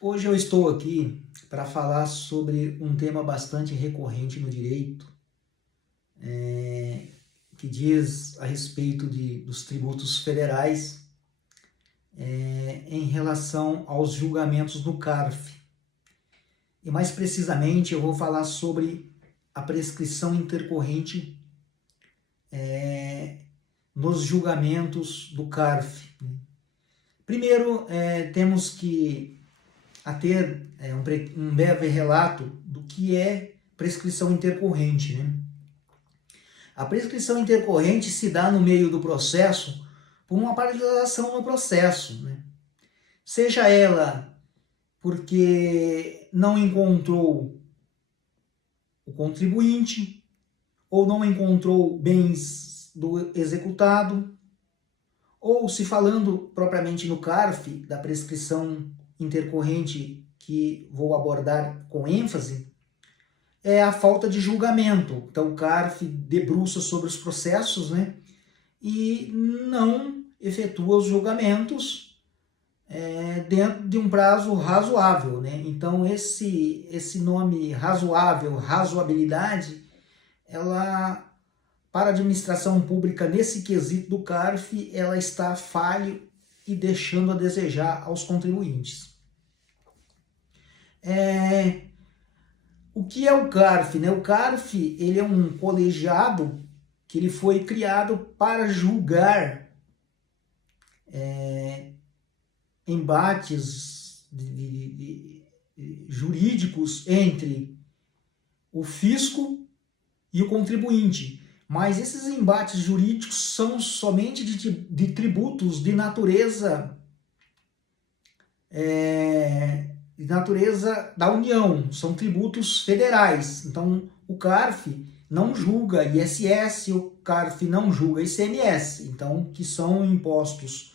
Hoje eu estou aqui para falar sobre um tema bastante recorrente no direito, que diz a respeito dos tributos federais em relação aos julgamentos do CARF. E mais precisamente eu vou falar sobre a prescrição intercorrente nos julgamentos do CARF. Primeiro, temos que ter um breve relato do que é prescrição intercorrente. A prescrição intercorrente se dá no meio do processo por uma paralisação no processo, seja ela porque não encontrou o contribuinte ou não encontrou bens do executado, ou se falando propriamente no CARF, da prescrição intercorrente que vou abordar com ênfase, é a falta de julgamento. Então o CARF debruça sobre os processos, e não efetua os julgamentos dentro de um prazo razoável. Então esse nome razoável, razoabilidade, ela, para a administração pública, nesse quesito do CARF, ela está falho e deixando a desejar aos contribuintes. O que é o CARF? O CARF ele é um colegiado que ele foi criado para julgar embates jurídicos entre o fisco e o contribuinte. Mas esses embates jurídicos são somente de tributos de natureza da União, são tributos federais. Então o CARF não julga ISS, o CARF não julga ICMS, então que são impostos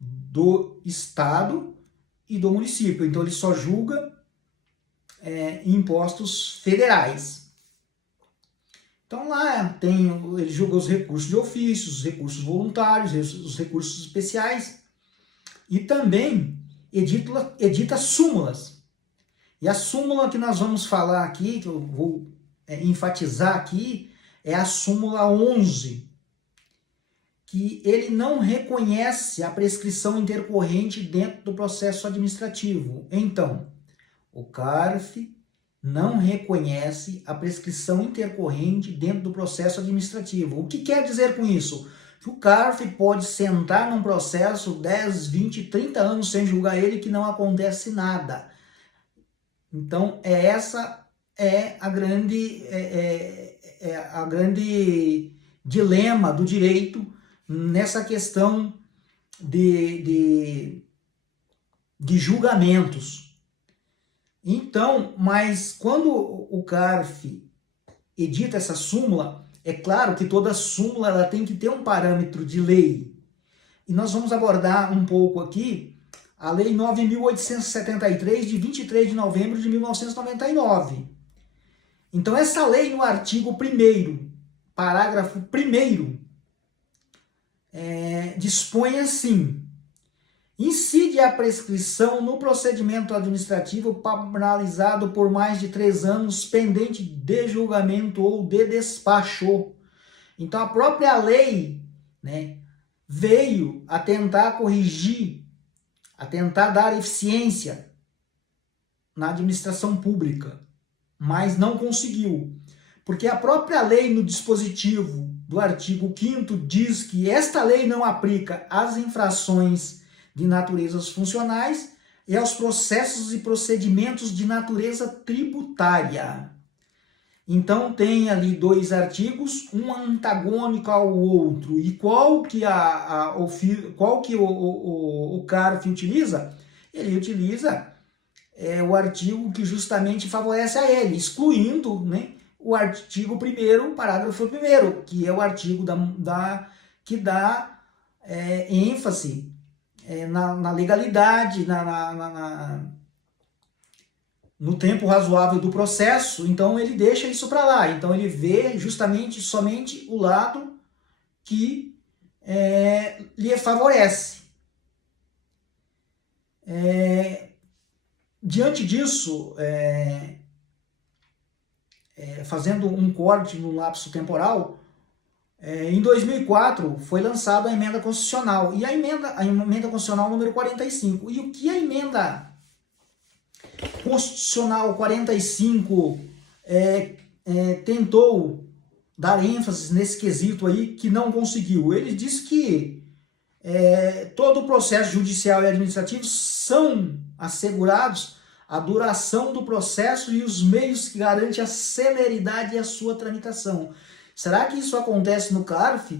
do Estado e do município. Então ele só julga impostos federais. Então lá ele julga os recursos de ofício, os recursos voluntários, os recursos especiais, e também edita súmulas. E a súmula que nós vamos falar aqui, que eu vou enfatizar aqui, é a súmula 11, que ele não reconhece a prescrição intercorrente dentro do processo administrativo. Então, o CARF não reconhece a prescrição intercorrente dentro do processo administrativo. O que quer dizer com isso? Que o CARF pode sentar num processo 10, 20, 30 anos sem julgar ele, que não acontece nada. Então, essa é a grande dilema do direito nessa questão de julgamentos. Então, mas quando o CARF edita essa súmula, é claro que toda súmula ela tem que ter um parâmetro de lei. E nós vamos abordar um pouco aqui a Lei 9.873, de 23 de novembro de 1999. Então, essa lei, no artigo 1º, parágrafo 1º, dispõe assim: incide a prescrição no procedimento administrativo paralisado por mais de 3 anos, pendente de julgamento ou de despacho. Então, a própria lei, veio a tentar corrigir, a tentar dar eficiência na administração pública, mas não conseguiu. Porque a própria lei, no dispositivo do artigo 5º, diz que esta lei não aplica às infrações de naturezas funcionais e aos processos e procedimentos de natureza tributária. Então tem ali 2 artigos, um antagônico ao outro. E qual que o CARF utiliza? Ele utiliza o artigo que justamente favorece a ele, excluindo o artigo 1º, parágrafo 1º, que é o artigo que dá ênfase na legalidade, no tempo razoável do processo. Então ele deixa isso para lá. Então ele vê justamente somente o lado que lhe favorece. Diante disso, fazendo um corte no lapso temporal, em 2004 foi lançada a emenda constitucional, e a emenda constitucional número 45. E o que a emenda constitucional 45 tentou dar ênfase nesse quesito aí, que não conseguiu? Ele diz que todo o processo judicial e administrativo são assegurados a duração do processo e os meios que garantem a celeridade e a sua tramitação. Será que isso acontece no CARF,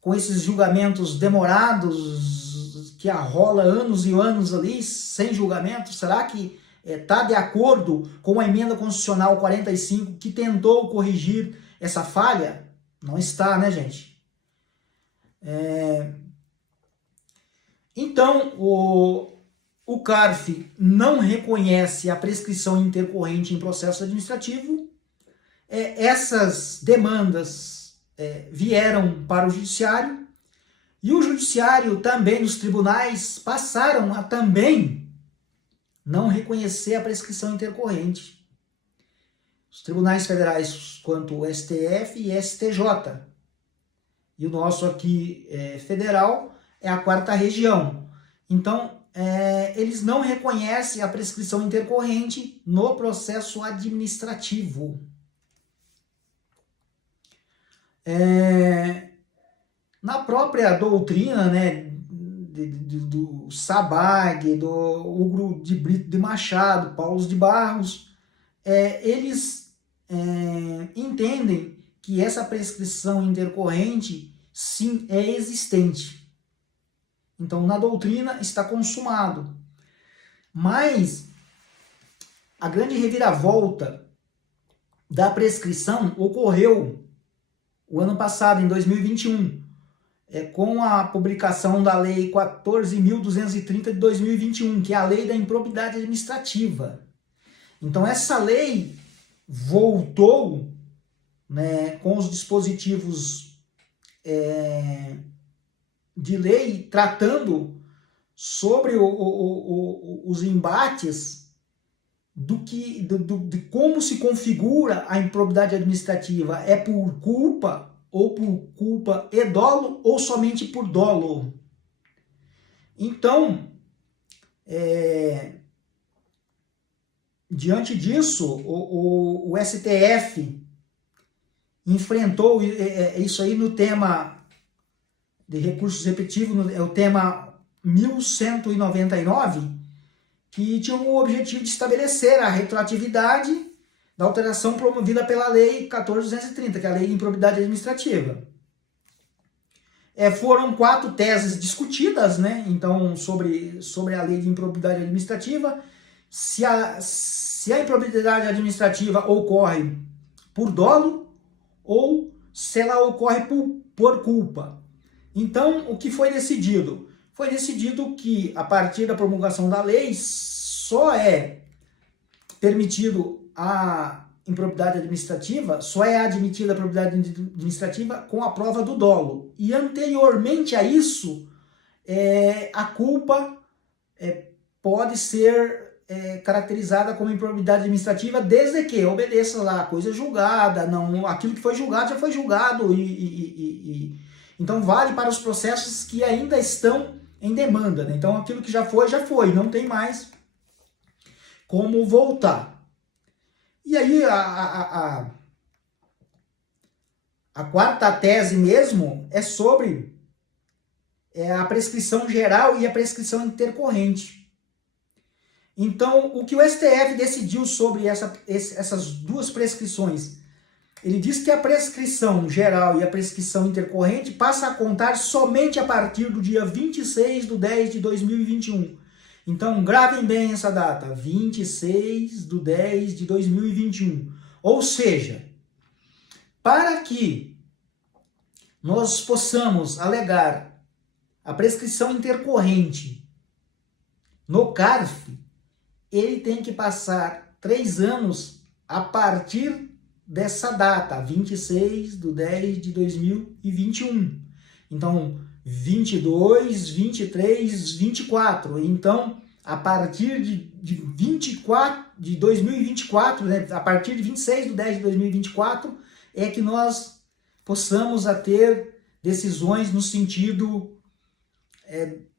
com esses julgamentos demorados, que arrola anos e anos ali, sem julgamento? Será que está de acordo com a emenda constitucional 45, que tentou corrigir essa falha? Não está, né, gente? Então, o CARF não reconhece a prescrição intercorrente em processo administrativo. Essas demandas vieram para o judiciário, e o judiciário também, os tribunais, passaram a também não reconhecer a prescrição intercorrente. Os tribunais federais, quanto o STF e STJ. E o nosso aqui federal é a 4ª região. Então, eles não reconhecem a prescrição intercorrente no processo administrativo. Na própria doutrina, né, do Sabag, do Ugro de Brito de Machado, Paulo de Barros, eles entendem que essa prescrição intercorrente, sim, é existente. Então, na doutrina está consumado. Mas a grande reviravolta da prescrição ocorreu o ano passado, em 2021, com a publicação da Lei 14.230 de 2021, que é a Lei da Improbidade Administrativa. Então, essa lei voltou, né, com os dispositivos de lei tratando sobre os embates de como se configura a improbidade administrativa. É por culpa, ou por culpa e dolo, ou somente por dolo. Então, diante disso, o STF enfrentou isso aí no tema de recursos repetitivos, é o tema 1199, que tinha o objetivo de estabelecer a retroatividade da alteração promovida pela Lei 14.230, que é a Lei de Improbidade Administrativa. Foram 4 teses discutidas, né? Então, sobre a Lei de Improbidade Administrativa, se a improbidade administrativa ocorre por dolo ou se ela ocorre por culpa. Então, o que foi decidido? Foi decidido que, a partir da promulgação da lei, só é permitido a improbidade administrativa, só é admitida a improbidade administrativa com a prova do dolo. E anteriormente a isso, a culpa pode ser caracterizada como improbidade administrativa desde que obedeça lá a coisa julgada, não, aquilo que foi julgado já foi julgado, então vale para os processos que ainda estão em demanda, né? Então aquilo que já foi, não tem mais como voltar. E aí a 4ª tese mesmo é sobre a prescrição geral e a prescrição intercorrente. Então, o que o STF decidiu sobre essas 2 prescrições? Ele diz que a prescrição geral e a prescrição intercorrente passa a contar somente a partir do dia 26/10/2021. Então, gravem bem essa data, 26/10/2021. Ou seja, para que nós possamos alegar a prescrição intercorrente no CARF, ele tem que passar 3 anos a partir dessa data, 26/10/2021. Então, 22, 23, 24. Então, a partir de 2024, né, a partir de 26/10/2024, é que nós possamos a ter decisões no sentido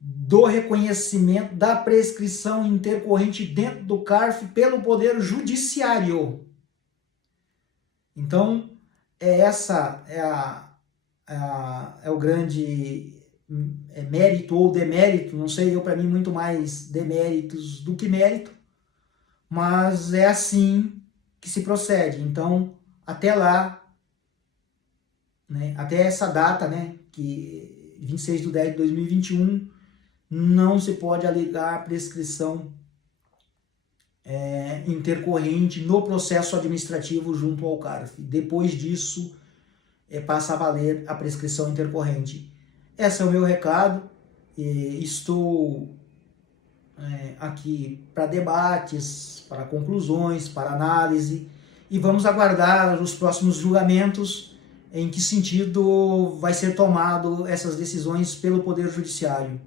do reconhecimento da prescrição intercorrente dentro do CARF pelo Poder Judiciário. Então, essa é o grande mérito ou demérito, não sei, eu para mim muito mais deméritos do que mérito, mas é assim que se procede. Então, até lá, né, até essa data, né, que 26/10/2021, não se pode alegar prescrição intercorrente no processo administrativo junto ao CARF. Depois disso, passa a valer a prescrição intercorrente. Esse é o meu recado. Estou aqui para debates, para conclusões, para análise, e vamos aguardar os próximos julgamentos, em que sentido vai ser tomado essas decisões pelo Poder Judiciário.